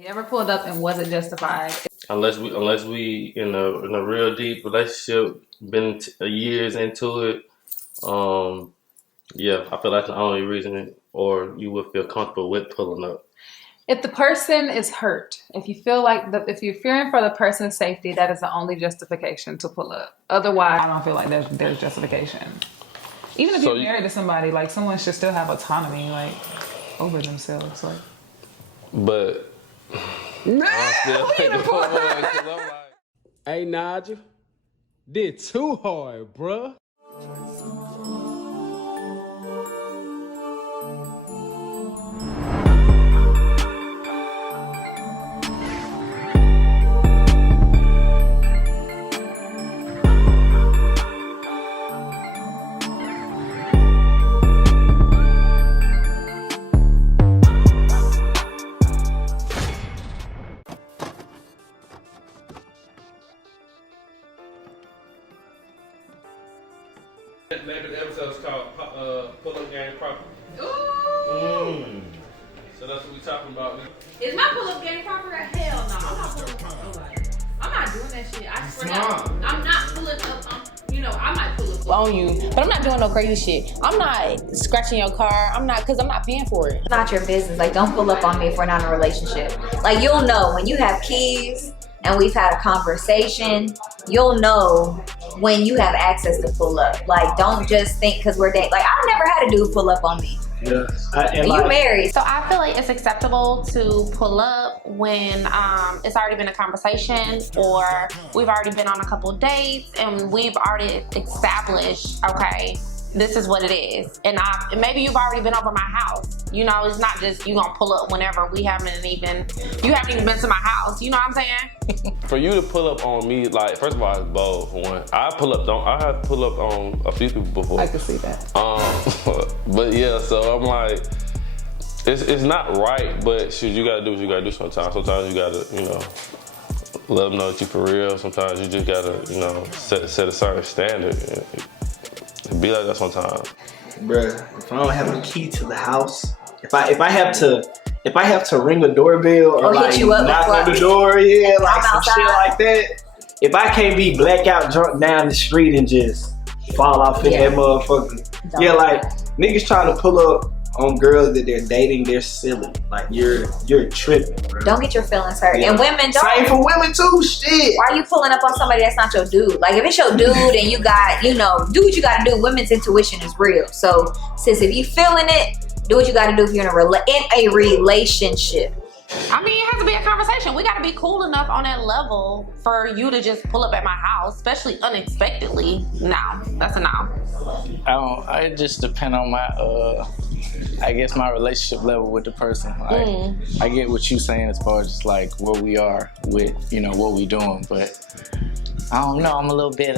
You ever pulled up and wasn't justified? Unless we in a real deep relationship, been years into it. Yeah, I feel that's the only reason, or you would feel comfortable with pulling up. If the person is hurt, if you feel like if you're fearing for the person's safety, that is the only justification to pull up. Otherwise, I don't feel like there's justification. Even if you're married to somebody, like someone should still have autonomy, like over themselves, like. But I'm still thinking pull up because I'm like, hey Nigel, did too hard, bruh. the name of the episode is called Pull Up Game Proper. Ooh. So that's what we talking about. Is my pull up game proper? Hell no, I'm not pulling up nobody. I'm not doing that shit. I swear to God, I'm not pulling up. I might pull up on you, but I'm not doing no crazy shit. I'm not scratching your car. I'm not paying for it. It's not your business. Like, don't pull up on me if we're not in a relationship. Like, you'll know when you have keys and we've had a conversation, you'll know when you have access to pull up. Like, don't just think because we're dating. Like, I've never had a dude pull up on me. Yeah. And you married. So I feel like it's acceptable to pull up when it's already been a conversation, or we've already been on a couple dates and we've already established, okay, this is what it is. And maybe you've already been over my house. You know, it's not just you gonna pull up whenever you haven't even been to my house. You know what I'm saying? For you to pull up on me, like, first of all, it's bold. For one, I have to pull up on a few people before. I can see that. But yeah, so I'm like, it's not right, but shit, you gotta do what you gotta do sometimes. Sometimes you gotta, let them know that you for real. Sometimes you just gotta, set a certain standard. It be like that sometimes. Bruh, if I don't have a key to the house, if I have to ring a doorbell or like knock on the door, like some shit like that. If I can't be blackout drunk down the street and just fall off in that motherfucker. Yeah, like niggas trying to pull up on girls that they're dating, they're silly. Like you're tripping, bro. Don't get your feelings hurt. Yeah. And women don't. Same for women too, shit. Why are you pulling up on somebody that's not your dude? Like if it's your dude and you got, do what you gotta do. Women's intuition is real. So sis, if you feeling it, do what you gotta do if you're in a relationship. I mean, it has to be a conversation. We gotta be cool enough on that level for you to just pull up at my house, especially unexpectedly. No, that's a no. It just depends on my I guess my relationship level with the person. Like, I get what you're saying as far as just like where we are with, what we doing, but I don't know, I'm a little bit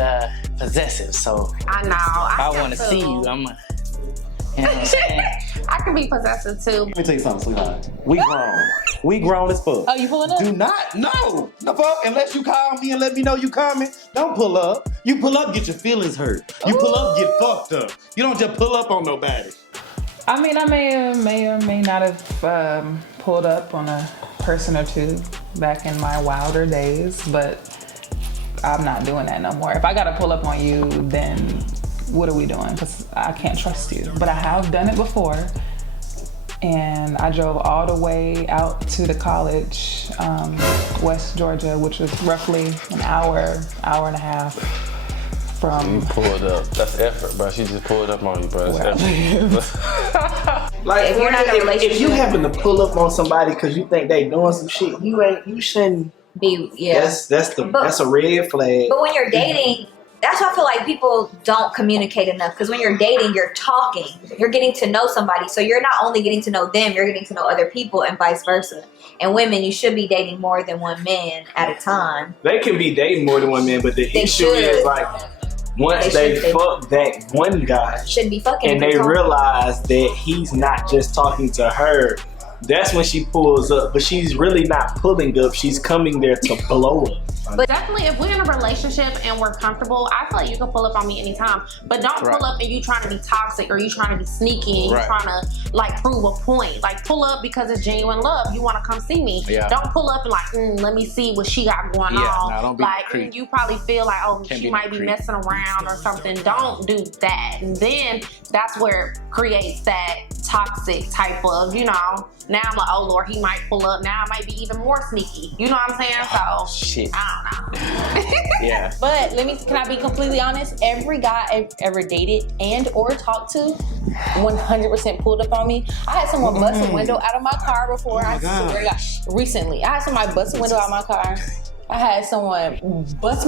possessive, so I know. I want to see you. You know what I'm saying? I can be possessive too. Let me tell you something, sweetheart. We grown. We grown as fuck. Oh, you pulling up? Do not, no. The fuck, unless you call me and let me know you coming, don't pull up. You pull up, get your feelings hurt. You pull up, get fucked up. You don't just pull up on nobody. I mean, I may or may not have pulled up on a person or two back in my wilder days, but I'm not doing that no more. If I gotta pull up on you, then what are we doing? Because I can't trust you. But I have done it before, and I drove all the way out to the college, West Georgia, which was roughly an hour and a half from. You pulled up. That's effort, bro. She just pulled up on you, bro. That's effort. Like if you're not in a relationship, if you happen to pull up on somebody because you think they doing some shit, you shouldn't be. Yeah, that's a red flag. But when you're dating, that's why I feel like people don't communicate enough. Because when you're dating, you're talking, you're getting to know somebody. So you're not only getting to know them, you're getting to know other people, and vice versa. And women, you should be dating more than one man at a time. They can be dating more than one man, but the issue is like. Once they fuck that one guy, should be fucking, and they realize that he's not just talking to her, that's when she pulls up. But she's really not pulling up. She's coming there to blow up. But definitely, if we're in a relationship and we're comfortable, I feel like you can pull up on me anytime. But don't pull up and you trying to be toxic or you trying to be sneaky and you trying to like prove a point. Like pull up because it's genuine love. You want to come see me. Yeah. Don't pull up and like, let me see what she got going on. Nah, don't be like you probably feel like, oh, she might be messing around or something. Don't do that. And then that's where it creates that toxic type of, you know, now I'm like, oh Lord, he might pull up. Now I might be even more sneaky. You know what I'm saying? So shit. I don't know. Yeah. But can I be completely honest? Every guy I've ever dated and or talked to 100% pulled up on me. I had someone bust a window out of my car before. I swear to God, recently. I had somebody bust a window out of my car. I had someone bust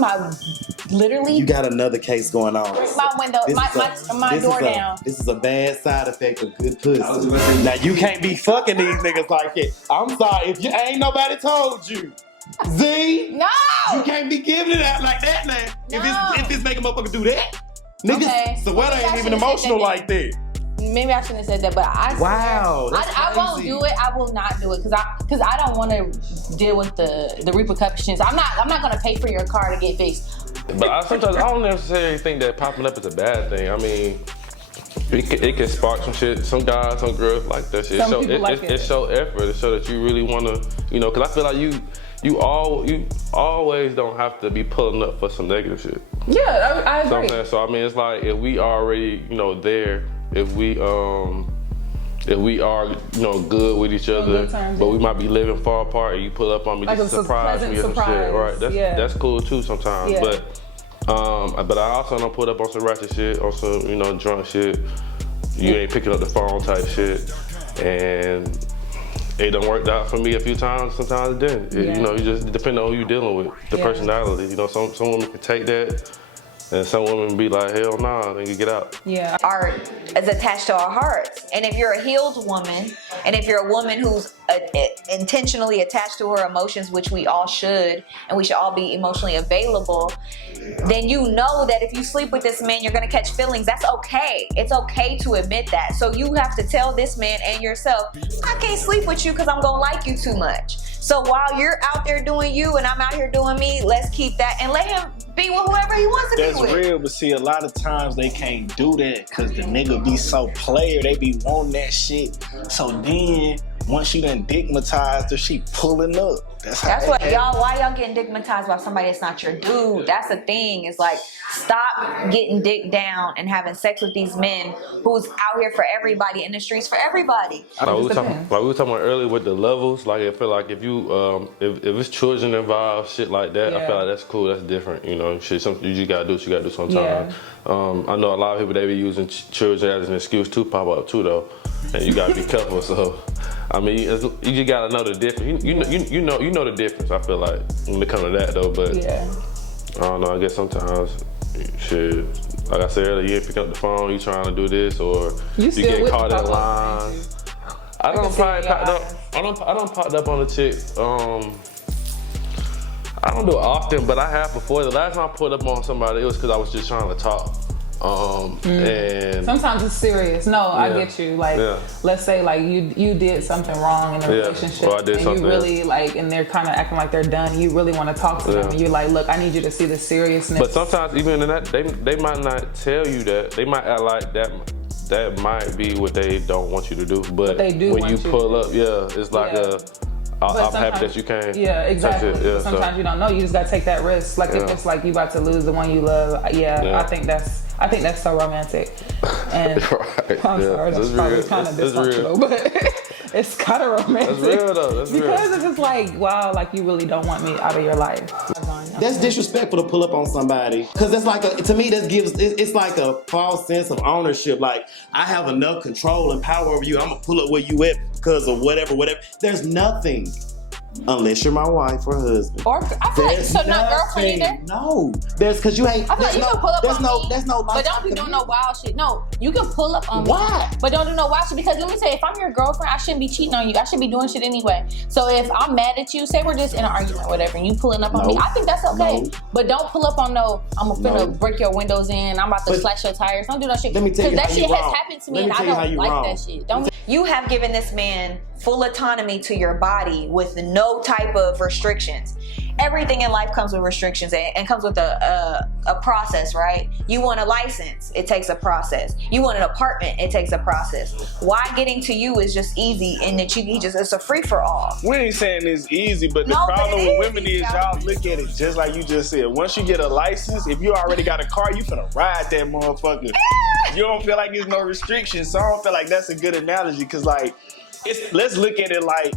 literally. You got another case going on. Break my window, my door down. This is a bad side effect of good pussy. Now you can't be fucking these niggas like it. I'm sorry if you ain't nobody told you. Z, no, you can't be giving it out like that now. No. If it's making motherfucker do that, niggas, so what ain't even emotional like that. Maybe I shouldn't have said that, but I won't do it. I will not do it because I don't want to deal with the repercussions. I'm not gonna pay for your car to get fixed. But sometimes I don't necessarily think that popping up is a bad thing. I mean, it can spark some shit. Some guys, some girls like that shit. It show effort. It show that you really wanna, you know, because I feel like you always don't have to be pulling up for some negative shit. Yeah, I agree. So I mean, it's like if we already, you know, there. If we are, you know, good with each other, but we might be living far apart, and you pull up on me, like just surprise me or some shit, right? That's cool too sometimes. Yeah. But I also don't put up on some ratchet shit, on some, you know, drunk shit. You ain't picking up the phone type shit, and it done worked out for me a few times. Sometimes it didn't. You know, you just depend on who you dealing with, the personality. You know, some women can take that. And some women be like, hell nah, then you get out. Yeah. Art is attached to our hearts. And if you're a healed woman, and if you're a woman who's intentionally attached to her emotions, which we all should, and we should all be emotionally available, then you know that if you sleep with this man, you're gonna catch feelings. That's okay. It's okay to admit that. So you have to tell this man and yourself, I can't sleep with you because I'm gonna like you too much. So while you're out there doing you and I'm out here doing me, let's keep that and let him be with whoever he wants to be with. That's real, but see, a lot of times they can't do that because the nigga be so player, they be wanting that shit. So then, once you done digmatized her, she pulling up. That's what why y'all getting digmatized by somebody that's not your dude? That's the thing. It's like, stop getting dicked down and having sex with these men who's out here for everybody, in the streets for everybody. Like we were talking about earlier with the levels, like I feel like if you if it's children involved, shit like that, I feel like that's cool, that's different, you know, shit, something you just gotta do what you gotta do sometimes. I know a lot of people, they be using children as an excuse to pop up too though, and you gotta be careful. So I mean, you just gotta know the difference. You know the difference. I feel like when it comes to that though, but I don't know. I guess sometimes, shit. Like I said earlier, you ain't picking up the phone. You trying to do this, or you get caught in line. I don't popped up on a chick. I don't do it often, but I have before. The last time I put up on somebody, it was because I was just trying to talk. And sometimes it's serious. No, I get you. Like, let's say like you did something wrong in a relationship, or I did and you really like, and they're kind of acting like they're done. You really want to talk to them, and you're like, look, I need you to see the seriousness. But sometimes even in that, they might not tell you that. They might act like that might be what they don't want you to do. But they do when you pull up, it's like I'm happy that you came. Yeah, exactly. Yeah, sometimes you don't know. You just gotta take that risk. Like if it's like you about to lose the one you love. I think that's so romantic. And I'm sorry, that's probably kind of dysfunctional, but it's kind of romantic. That's real though. That's real. Because it's just like, wow, like you really don't want me out of your life. That's disrespectful to pull up on somebody, because that's like to me that gives it's like a false sense of ownership. Like, I have enough control and power over you. I'm gonna pull up where you at because of whatever. There's nothing. Unless you're my wife or husband. Or I feel like so not girlfriend either. No, there's because you ain't. I feel like you can pull up on me. There's no. But don't be doing no wild shit. No, you can pull up on me. Why? But don't do no wild shit, because let me say, if I'm your girlfriend, I shouldn't be cheating on you. I should be doing shit anyway. So if I'm mad at you, say we're just in an argument or whatever, and you pulling up on me, I think that's okay. No. But don't pull up on I'm finna break your windows in. I'm about to slash your tires. Don't do that shit. Let me tell you because how that you shit wrong. has happened to me, and I don't like that shit. Don't. You have given this man full autonomy to your body with no type of restrictions. Everything in life comes with restrictions and comes with a process, right? You want a license, it takes a process. You want an apartment, it takes a process. Why getting to you is just easy and that it's a free for all. We ain't saying it's easy, but the problem with women is y'all look at it just like you just said. Once you get a license, if you already got a car, you finna ride that motherfucker. You don't feel like there's no restrictions, so I don't feel like that's a good analogy because like, let's look at it like,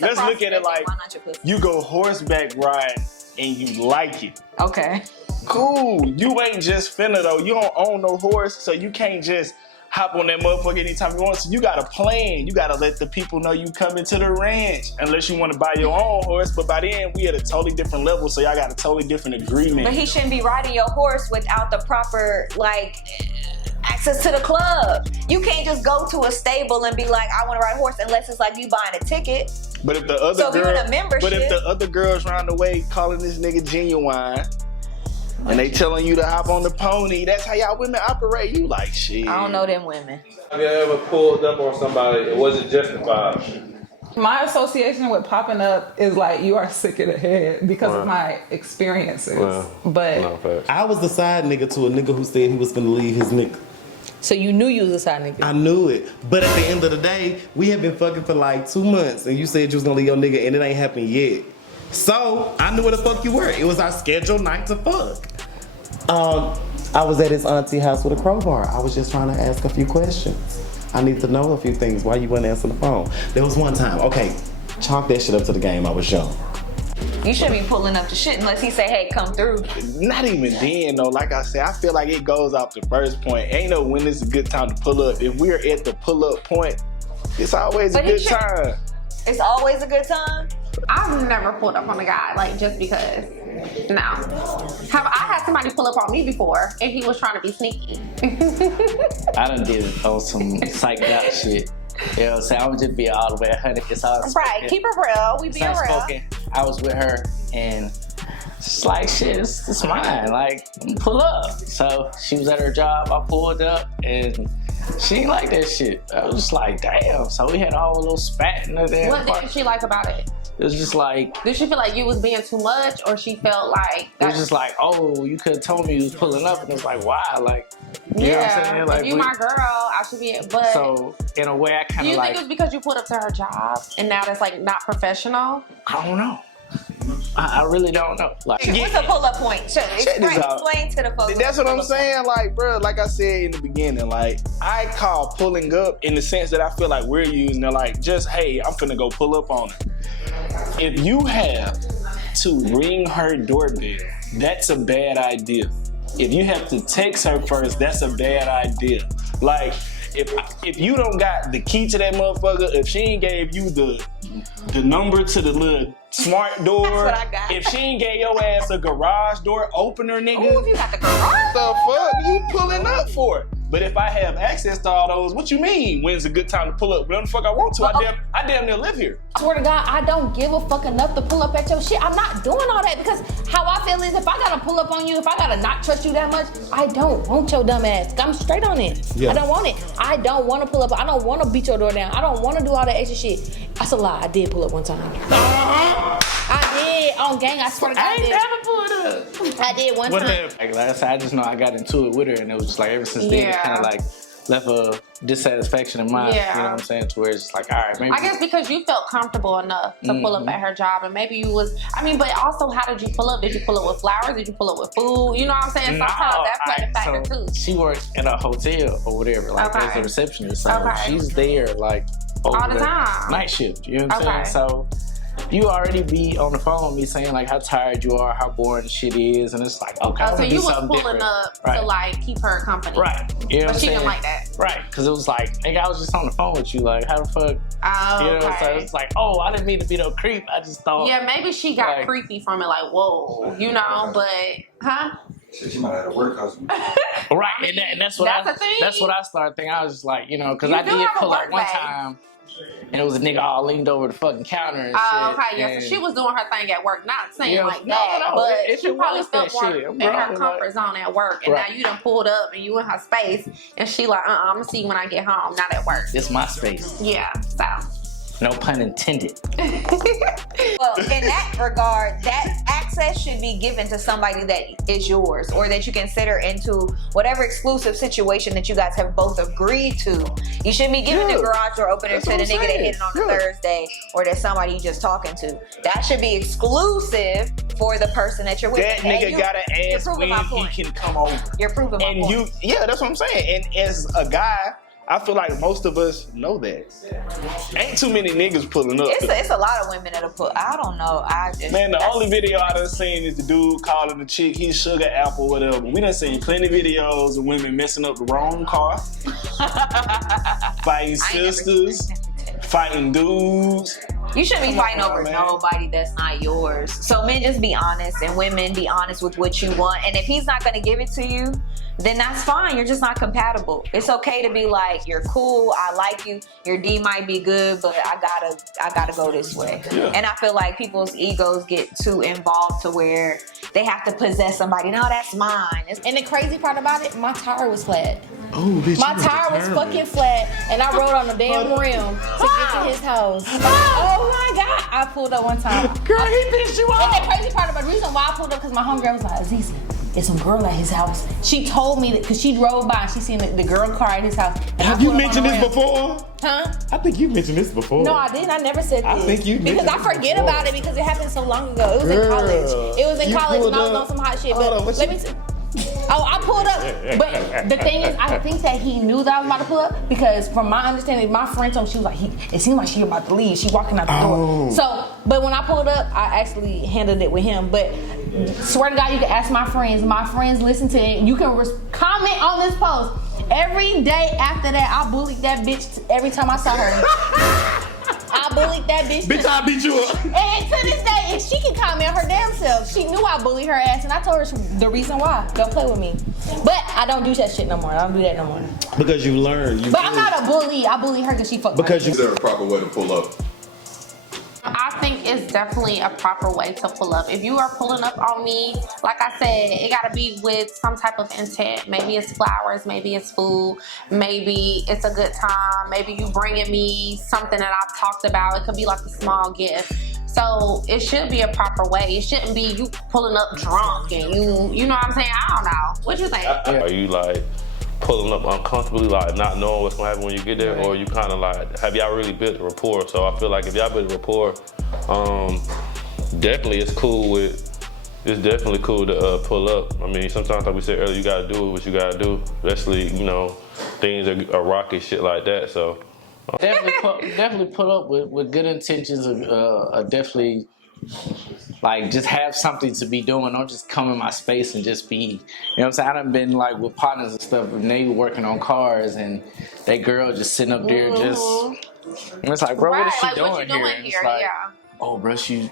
let's look at it like you go horseback ride and you like it. Okay. Cool. You ain't just finna though. You don't own no horse, so you can't just hop on that motherfucker anytime you want. So you got a plan. You got to let the people know you coming to the ranch. Unless you want to buy your own horse, but by then we at a totally different level, so y'all got a totally different agreement. But he shouldn't be riding your horse without the proper, like, access to the club. You can't just go to a stable and be like, I want to ride a horse unless it's like you buying a ticket. But if the other girls around the way calling this nigga genuine and they telling you to hop on the pony, that's how y'all women operate. You like shit. I don't know them women. Have you ever pulled up on somebody and wasn't justified? My association with popping up is like you are sick of the head because of my experiences. But I was the side nigga to a nigga who said he was gonna leave his nigga. So you knew you was a side nigga? I knew it. But at the end of the day, we had been fucking for like 2 months and you said you was gonna leave your nigga and it ain't happened yet. So I knew where the fuck you were. It was our scheduled night to fuck. I was at his auntie house with a crowbar. I was just trying to ask a few questions. I need to know a few things. Why you wouldn't answer the phone? There was one time, okay, chalk that shit up to the game. I was young. You shouldn't be pulling up to shit unless he say, hey, come through. Not even then, though. Like I said, I feel like it goes off the first point. Ain't no when it's a good time to pull up. If we're at the pull-up point, it's always a good time. It's always a good time? I've never pulled up on a guy, like, just because. No. I had somebody pull up on me before, and he was trying to be sneaky. I done did it on some psyched out shit. You know what I'm saying? I would just be all the way 100. It's all right, keep it real. We being real. Unspoken. I was with her, and it's like, shit, it's mine. Like, pull up. So she was at her job. I pulled up, and she ain't like that shit. I was just like, damn. So we had a whole little spat in there. What didn't she like about it? It was just like... Did she feel like you was being too much, or she felt like... It was just like, oh, you could have told me you was pulling up, and it was like, why? Like, you know what I'm saying? Like, if you my girl, I should be... But so, in a way, I kind of you like... think it was because you pulled up to her job, and now that's, like, not professional? I don't know. I really don't know. Like, what's a pull-up point? Explain to the folks. That's what I'm saying. Like, bro, like I said in the beginning, like, I call pulling up in the sense that I feel like we're using it like, just, hey, I'm finna go pull up on her. If you have to ring her doorbell, that's a bad idea. If you have to text her first, that's a bad idea. Like, if you don't got the key to that motherfucker, if she ain't gave you the number to the little smart door, that's what I got. If she ain't gave your ass a garage door opener, nigga, ooh, if you got the garage, the fuck you pulling up for? But if I have access to all those, what you mean? When's a good time to pull up? Whenever the fuck I want to. I damn near live here. I swear to God, I don't give a fuck enough to pull up at your shit. I'm not doing all that because how I feel is if I gotta pull up on you, if I gotta not trust you that much, I don't want your dumb ass. I'm straight on it. Yeah. I don't want it. I don't want to pull up. I don't want to beat your door down. I don't want to do all that extra shit. That's a lie. I did pull up one time. I did on gang. I swear to God, I ain't never pulled up. I did one time. Like I said, I just know I got into it with her, and it was just like ever since then, it kind of like left a dissatisfaction in mind. Yeah. You know what I'm saying? To where it's just like, all right, maybe. I guess because you felt comfortable enough to pull up at her job, and maybe you was. I mean, but also, how did you pull up? Did you pull up with flowers? Did you pull up with food? You know what I'm saying? Sometimes that played a factor too. She worked at a hotel or whatever, like as a receptionist. So she's there like all the time, night shift. You know what I'm saying? So you already be on the phone with me saying like how tired you are, how boring the shit is, and it's like, okay, so you was pulling up to like keep her company, right? You know what I'm saying? But she didn't like that, right? Because it was like, nigga, I was just on the phone with you, like, how the fuck? Oh, you know, so it's like, oh, I didn't mean to be no creep. I just thought, yeah, maybe she got like, creepy from it, like, whoa, you know, but She might have had a work husband. Right, and that's what I started thinking. I was just like, you know, because I did pull up one time. And it was a nigga all leaned over the fucking counter and shit. Oh, okay, yeah. So she was doing her thing at work, not saying like that, but she probably felt more in her comfort zone at work. And now you done pulled up and you in her space, and she like, I'm gonna see you when I get home, not at work. It's my space. Yeah, so. No pun intended. Well, in that regard, that access should be given to somebody that is yours or that you consider into whatever exclusive situation that you guys have both agreed to. You shouldn't be giving the garage door opener to the nigga that hit it on a Thursday or that somebody you just talking to. That should be exclusive for the person that you're with. That nigga gotta ask when he can come over. You're proving my point. Yeah, that's what I'm saying. And as a guy, I feel like most of us know that. Ain't too many niggas pulling up. It's a lot of women that'll put. I don't know. Man, the only video I done seen is the dude calling the chick he's sugar apple, whatever. We done seen plenty of videos of women messing up the wrong car, fighting sisters, fighting dudes. You shouldn't be fighting over nobody that's not yours. So men, just be honest, and women, be honest with what you want. And if he's not gonna give it to you, then that's fine. You're just not compatible. It's okay to be like, you're cool, I like you, your D might be good, but I gotta go this way. Yeah. And I feel like people's egos get too involved to where they have to possess somebody. No, that's mine. And the crazy part about it, my tire was flat. Oh, bitch, my tire was fucking flat, and I rode on the damn rim to get to his house. Oh my God! I pulled up one time. Girl, he pissed you off. And the crazy part about the reason why I pulled up, because my homegirl was like, Aziza, there's some girl at his house. She told me that because she drove by and she seen the girl car at his house. Have you mentioned this before? Huh? I think you mentioned this before. No, I didn't. I never said this. I think you mentioned because I forget about it because it happened so long ago. It was in college. It was in college and I was on some hot shit. But let me I pulled up. But the thing is, I think that he knew that I was about to pull up because from my understanding, my friend told me, she was like, it seemed like she about to leave. She walking out the door. So, but when I pulled up, I actually handled it with him. But swear to God, you can ask my friends. My friends listen to it. You can comment on this post. Every day after that, I bullied that bitch every time I saw her. I bullied that bitch. Bitch, I beat you up. And to this day, if she can comment her damn self, she knew I bullied her ass, and I told her the reason why. Don't play with me. But I don't do that shit no more. I don't do that no more. Because you learned. But I'm not a bully. I bully her because she fucked. Because is there a proper way to pull up? I think it's definitely a proper way to pull up. If you are pulling up on me, like I said, it gotta be with some type of intent. Maybe it's flowers, maybe it's food, maybe it's a good time, maybe you bringing me something that I've talked about. It could be like a small gift. So it should be a proper way. It shouldn't be you pulling up drunk and you know what I'm saying? I don't know. What you think? Are you like pulling up uncomfortably, like not knowing what's gonna happen when you get there, or you kind of like, have y'all really built a rapport? So I feel like if y'all built a rapport, definitely it's definitely cool to pull up. I mean, sometimes like we said earlier, you gotta do what you gotta do, especially, you know, things are rocky, shit like that, so. Definitely pull up with good intentions of definitely like just have something to be doing. Don't just come in my space and just be, you know what I'm saying? I done been like with partners and stuff and they were working on cars and that girl just sitting up there just, and it's like, bro, what is she doing here? And it's like, oh, bro, she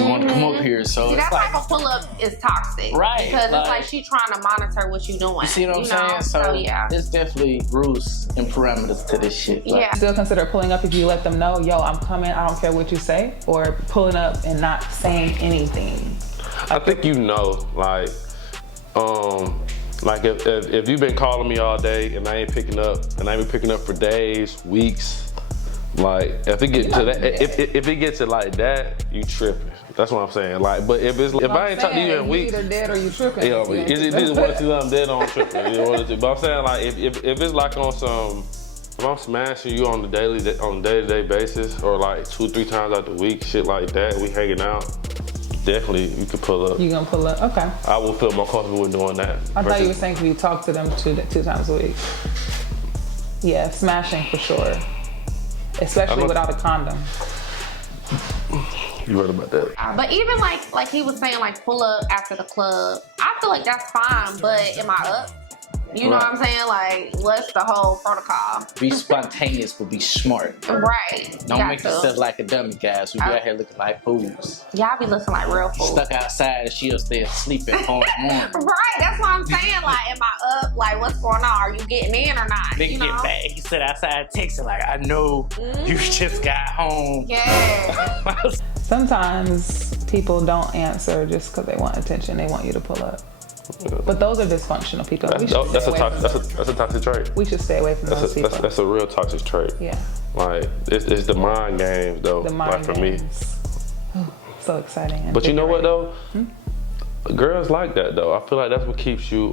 wanted to come up here, so see, it's that like, type of pull up is toxic, right? Because it's like she trying to monitor what you doing. You see what I'm saying? So yeah, there's definitely rules and parameters to this shit. Like, still consider pulling up if you let them know, yo, I'm coming. I don't care what you say, or pulling up and not saying anything. I think you know, like if you've been calling me all day and I ain't picking up, and I ain't been picking up for days, weeks. Like if it gets to that, if it gets to like that, you tripping. That's what I'm saying. Like, but if I ain't talking to you in weeks, you either dead or you tripping. Yeah, but it's one or two. I'm dead on tripping. You know what I'm saying? But I'm saying like if it's like on some, if I'm smashing you on the day-to-day basis, or like 2-3 times out the week, shit like that, we hanging out. Definitely, you could pull up. You gonna pull up? Okay. I will feel more comfortable with doing that. I thought you were saying if you talk to them two times a week. Yeah, smashing for sure. Especially without a condom. You right about that. But even like he was saying, like pull up after the club, I feel like that's fine, but am I up? You know what I'm saying? Like, what's the whole protocol? Be spontaneous, but be smart. Right. Don't make yourself like a dummy, guys. We be out here looking like fools. Y'all be looking like real fools. Stuck outside and she upstairs sleeping on morning. Right, that's what I'm saying. Like, am I up? Like, what's going on? Are you getting in or not? Nigga get back. He sit outside texting like, I know you just got home. Yeah. Sometimes people don't answer just because they want attention. They want you to pull up. But those are dysfunctional people. That's a toxic trait. We should stay away from those people. That's a real toxic trait. Yeah. Like, it's the mind games, though. The mind for me. So exciting. But you know what, though? Girls like that, though. I feel like that's what keeps you,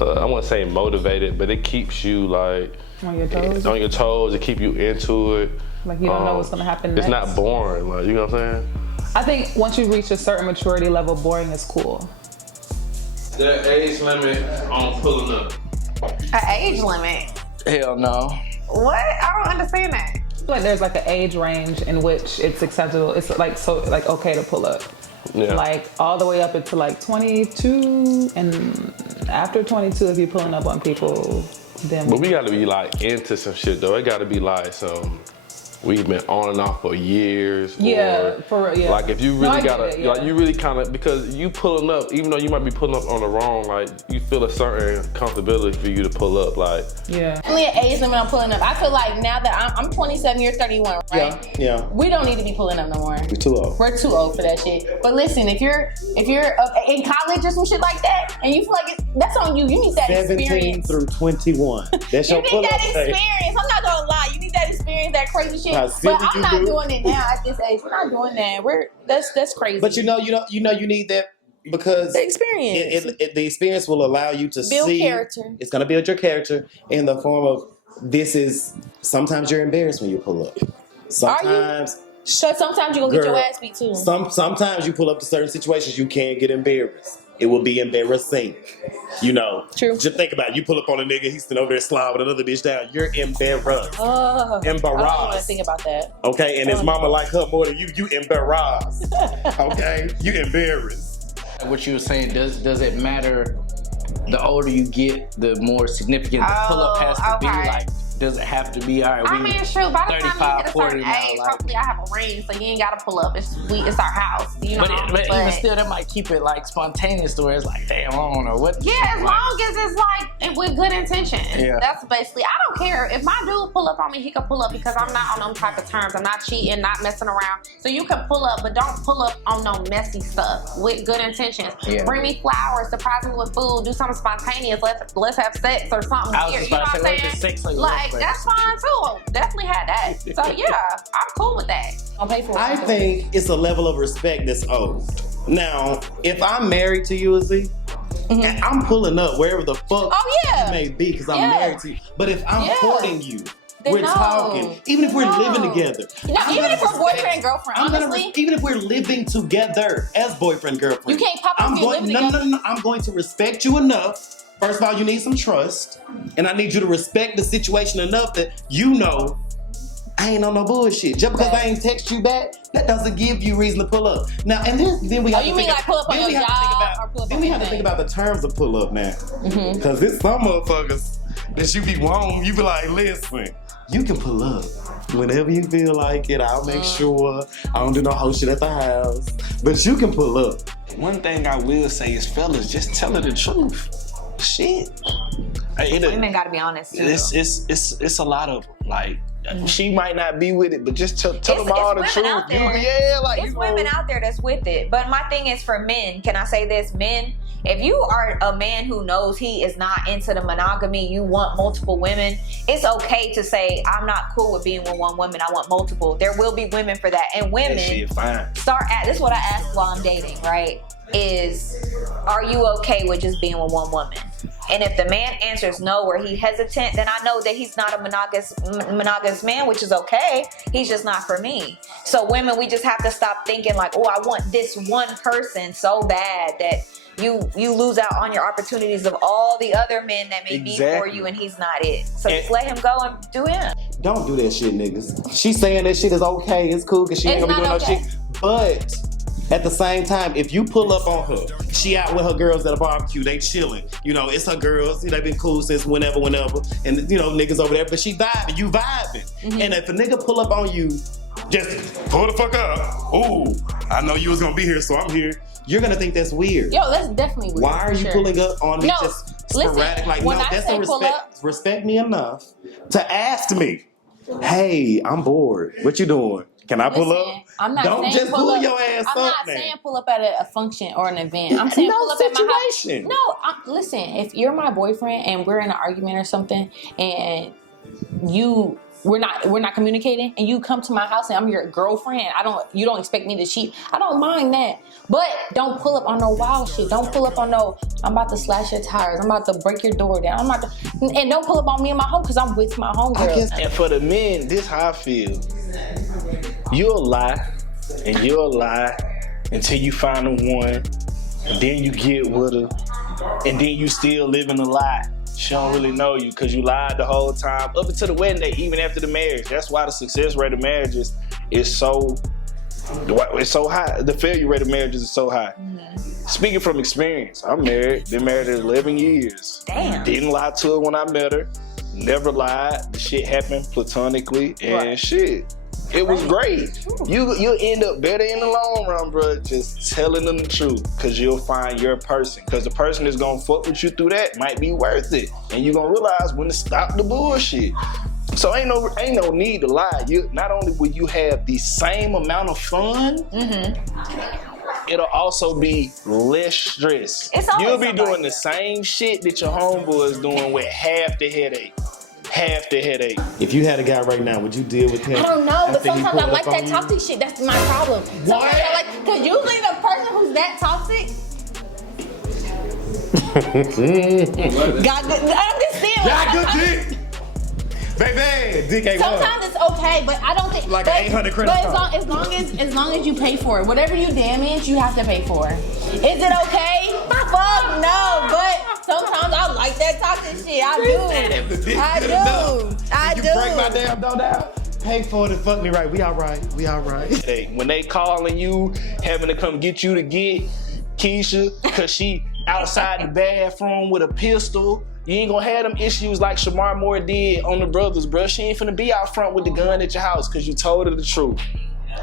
I wouldn't say motivated, but it keeps you, like, on your toes? On your toes, to keep you into it. Like, you don't know what's going to happen next. It's not boring, like, you know what I'm saying? I think once you reach a certain maturity level, boring is cool. That age limit on pulling up. An age limit? Hell no. What? I don't understand that. I feel like there's like an age range in which it's acceptable. It's like okay to pull up. Yeah. Like all the way up into like 22, and after 22, if you're pulling up on people, then. But we got to be like into some shit though. It got to be like some. We've been on and off for years. Yeah, or, yeah. Like if you really like you really kind of, because you pulling up, even though you might be pulling up on the wrong, like you feel a certain comfortability for you to pull up, like. Yeah. Only an age limit I'm pulling up. I feel like now that I'm 27, you're 31, right? Yeah. We don't need to be pulling up no more. We're too old. We're too old for that shit. But listen, if you're in college or some shit like that, and you feel like that's on you, you need that 17 experience. through 21. That's your you need that pull-up experience. I'm not gonna lie. You need that experience, that crazy shit. But I'm not doing it now at this age. We're not doing that. That's crazy. But you need that because the experience. The experience will allow you to build see character. It's gonna build your character in the form of sometimes you're embarrassed when you pull up. Sometimes. So sometimes you're gonna get your ass beat too. Sometimes you pull up to certain situations you can't get embarrassed. It will be embarrassing. You know. True. Just think about it. You pull up on a nigga, he's sitting over there sliding with another bitch down. You're embarrassed. Embarrassed. I don't want to think about that. Okay, and his mama like her more than you. You embarrassed. Okay? You embarrassed. What you were saying, does it matter the older you get, the more significant the pull-up has to be? Like, does it have to be, all right, I mean, shoot, by the time you 35, hit a 40 certain now, age, like, hopefully I have a ring, so you ain't gotta pull up. It's our house, you know. But even still, that might keep it like spontaneous to where it's like, damn, I don't know what. Yeah, as long as it's like with good intention. Yeah. That's basically. I don't care if my dude pull up on me. He can pull up because I'm not on them type of terms. I'm not cheating, not messing around. So you can pull up, but don't pull up on no messy stuff with good intentions. Yeah. Bring me flowers, surprise me with food, do something spontaneous. Let's have sex or something weird. You know what I'm saying? Like that's fine too. Definitely had that. So yeah, I'm cool with that. I'll pay for it. I think it's a level of respect that's owed. Now, if I'm married to you, Z, and I'm pulling up wherever the fuck you may be because I'm married to you. But if I'm courting you, then we're talking. Even if we're living together. Even if we're boyfriend and girlfriend, honestly. Even if we're living together as boyfriend, girlfriend. You can't pop up your living together. No. I'm going to respect you enough. First of all, you need some trust. And I need you to respect the situation enough that you know I ain't on no bullshit. Just because I ain't text you back, that doesn't give you reason to pull up. Now, and then we have to you mean like pull up on your job or pull up on Then we have to think about the terms of pull up now. Because it's some motherfuckers that you be wanting, you be like, listen, you can pull up whenever you feel like it. I'll make sure I don't do no whole shit at the house. But you can pull up. One thing I will say is, fellas, just tell her the truth. Shit. Women gotta be honest too. It's a lot of like she might not be with it, but just tell them all the truth. It's women out there that's with it. But my thing is for men, can I say this? Men, if you are a man who knows he is not into the monogamy, you want multiple women, it's okay to say, I'm not cool with being with one woman, I want multiple. There will be women for that. And women this is what I ask while I'm dating, right? Is, are you okay with just being with one woman? And if the man answers no, or he hesitant, then I know that he's not a monogamous man, which is okay. He's just not for me. So women, we just have to stop thinking like, oh, I want this one person so bad that you lose out on your opportunities of all the other men that may be for you, and he's not it. So just let him go and do him. Don't do that shit, niggas. She's saying that shit is okay, it's cool, because she ain't gonna be doing no shit. But at the same time, if you pull up on her, she out with her girls at a barbecue, they chilling. You know, it's her girls. They've been cool since whenever. And, you know, niggas over there. But she vibing, you vibing. And if a nigga pull up on you, just pull the fuck up. Ooh, I know you was gonna be here, so I'm here. You're gonna think that's weird. Yo, that's definitely weird. Why are you pulling up on me just sporadic? Like, no, that's a respect. Respect me enough to ask me, hey, I'm bored. What you doing? Can I pull up? I'm not Don't saying just pull your ass up. I'm not saying pull up at a function or an event. I'm saying pull up at my house. No, listen, if you're my boyfriend and we're in an argument or something and you we're not communicating, and you come to my house and I'm your girlfriend, you don't expect me to cheat. I don't mind that. But don't pull up on no wild shit. Don't pull up on no, I'm about to slash your tires, I'm about to break your door down, and don't pull up on me and my home because I'm with my homegirl. And for the men, this how I feel. You'll lie and you'll lie until you find the one, and then you get with her, and then you still living a lie. She don't really know you because you lied the whole time up until the wedding day, even after the marriage. That's why the success rate of marriages is so high. The failure rate of marriages is so high. Mm-hmm. Speaking from experience, I'm married. Been married 11 years. Damn. Didn't lie to her when I met her. Never lied. The shit happened platonically and shit. It was great. You end up better in the long run, bro, just telling them the truth, because you'll find your person. Because the person that's going to fuck with you through that might be worth it. And you're going to realize when to stop the bullshit. So ain't no need to lie. Not only will you have the same amount of fun, it'll also be less stress. You'll be doing the same shit that your homeboy is doing with half the headache. If you had a guy right now, would you deal with him? I don't know, but sometimes I like that toxic shit. That's my problem. Sometimes I like, because usually the person who's that toxic got good. I'm just saying. Got good dick. Baby, dick ain't sometimes it's okay, but I don't think like an 800 credit card. As long as you pay for it, whatever you damage, you have to pay for it. Is it okay? Fuck no, but sometimes I like that toxic shit. I do. You break my damn door down. Pay for it and fuck me right. We all right. Hey, when they calling you, having to come get you to get Keisha, cause she outside the bathroom with a pistol. You ain't gonna have them issues like Shamar Moore did on the Brothers, bro. She ain't finna be out front with the gun at your house because you told her the truth.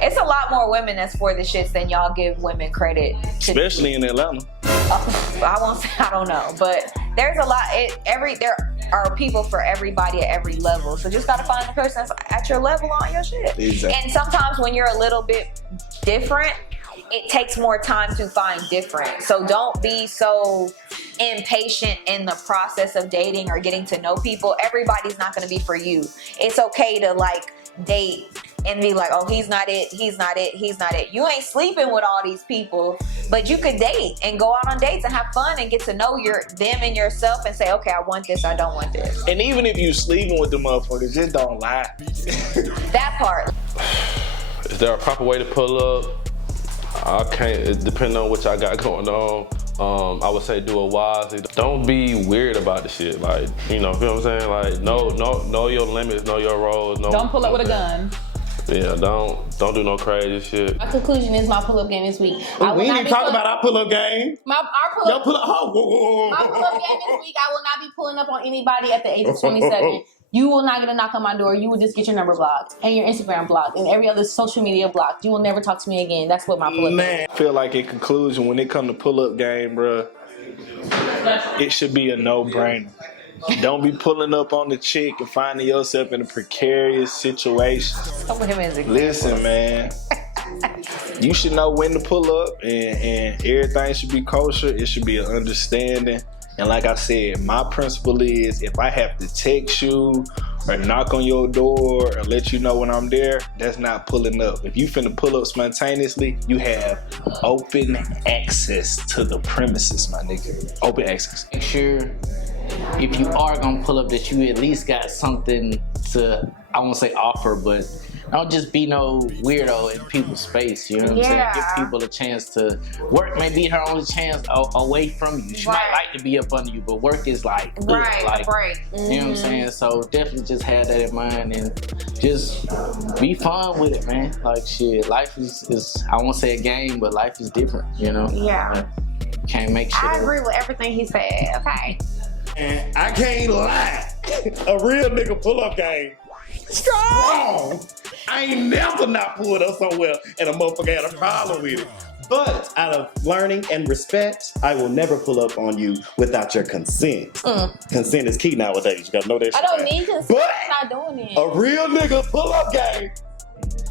It's a lot more women that's for the shits than y'all give women credit to. Especially in Atlanta. I won't say I don't know, but there's a lot. There are people for everybody at every level. So just gotta find the person that's at your level on your shit. Exactly. And sometimes when you're a little bit different, it takes more time to find different. So don't be so impatient in the process of dating or getting to know people. Everybody's not gonna be for you. It's okay to like date and be like, oh, he's not it. You ain't sleeping with all these people, but you could date and go out on dates and have fun and get to know them and yourself and say, okay, I want this, I don't want this. And even if you sleeping with the motherfuckers, just don't lie. That part. Is there a proper way to pull up? I can't, depending on what y'all got going on. I would say do it wisely. Don't be weird about the shit. Like, you know what I'm saying? Like, know your limits, know your roles. Don't pull up with a gun. Yeah, don't do no crazy shit. My conclusion is my pull-up game this week. We ain't even talking about our pull-up game. My pull-up game this week, I will not be pulling up on anybody at the age of 27. You will not get a knock on my door. You will just get your number blocked and your Instagram blocked and every other social media blocked. You will never talk to me again. That's what my pull-up is. I feel like in conclusion, when it comes to pull-up game, bro, it should be a no-brainer. Don't be pulling up on the chick and finding yourself in a precarious situation. Listen, man. You should know when to pull up and everything should be kosher. It should be an understanding. And like I said, my principle is if I have to text you or knock on your door or let you know when I'm there, that's not pulling up. If you finna pull up spontaneously, you have open access to the premises, my nigga. Open access. Make sure if you are gonna pull up that you at least got something to, I won't say offer, but don't just be no weirdo in people's space, you know what I'm saying? Give people a chance to, work may be her only chance away from you. She might like to be up under you, but work is like, you know what I'm saying? So definitely just have that in mind and just be fun with it, man. Like shit, life is I won't say a game, but life is different, you know? Yeah. Can't make shit I agree with everything he said, okay. And I can't lie. A real nigga pull-up game. Strong. I ain't never not pulled up somewhere and a motherfucker had a problem with it. But out of learning and respect, I will never pull up on you without your consent. Consent is key nowadays. You gotta know that shit. I don't need consent. But I'm not doing it. A real nigga pull-up game.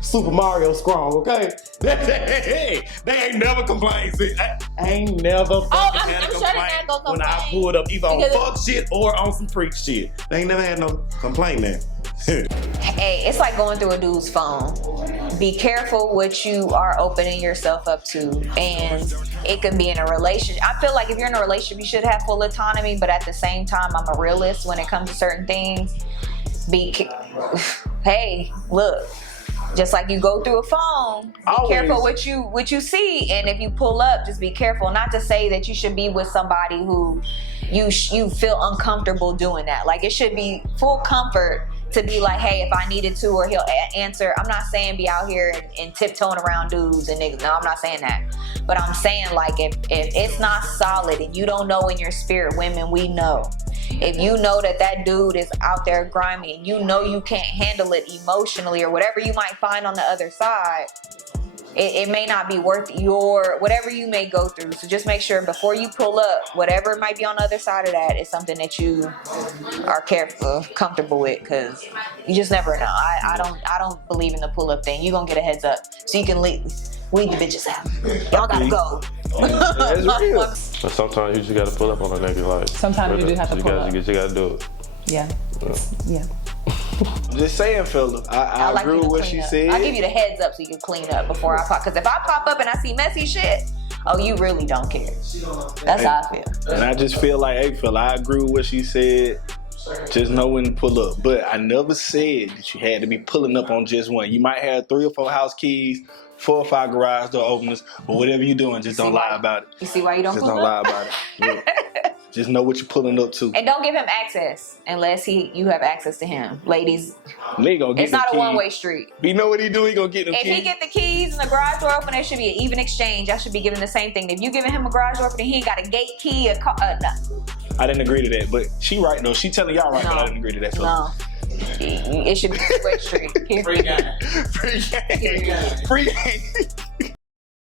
Super Mario strong, okay? They ain't never complained. See, I ain't never fucking had a complaint when I pulled up either on fuck shit or on some freak shit. They ain't never had no complaint there. Hey, it's like going through a dude's phone. Be careful what you are opening yourself up to, and it could be in a relationship. I feel like if you're in a relationship, you should have full autonomy, but at the same time, I'm a realist when it comes to certain things. Hey, look, just like you go through a phone, be careful what you see, and if you pull up, just be careful. Not to say that you should be with somebody who you feel uncomfortable doing that. Like, it should be full comfort to be like, hey, if I needed to, or he'll answer. I'm not saying be out here and tiptoeing around dudes and niggas. No, I'm not saying that. But I'm saying, like, if it's not solid and you don't know in your spirit, women, we know. If you know that dude is out there grimy and you know you can't handle it emotionally or whatever you might find on the other side, it may not be worth whatever you may go through. So just make sure before you pull up, whatever might be on the other side of that is something that you are comfortable with, because you just never know. I don't believe in the pull up thing. You're gonna get a heads up so you can lead the bitches out. Y'all gotta go. That's real. But sometimes you just gotta pull up on a nigga. Like, sometimes you do have to pull up. You gotta do it. Yeah. I'm just saying, fella. I like agree with what she said. I'll give you the heads up so you can clean up before I pop. Because if I pop up and I see messy shit, oh, you really don't care. That's how I feel. And I just feel like, hey, fella, I agree with what she said. Just know when to pull up. But I never said that you had to be pulling up on just one. You might have 3 or 4 house keys, 4 or 5 garage door openers, but whatever you're doing, just don't lie about it. You see why you don't pull up? Just don't lie about it. Look, just know what you're pulling up to. And don't give him access unless you have access to him. Ladies, it's not a one-way street. You know what he do? He gonna get them keys. If he get the keys and the garage door open, there should be an even exchange. I should be giving the same thing. If you giving him a garage door open and he ain't got a gate key, no. I didn't agree to that, but she right though. She telling y'all right, but I didn't agree to that. No. It should be a two-way street. Free game. Free game. Free game.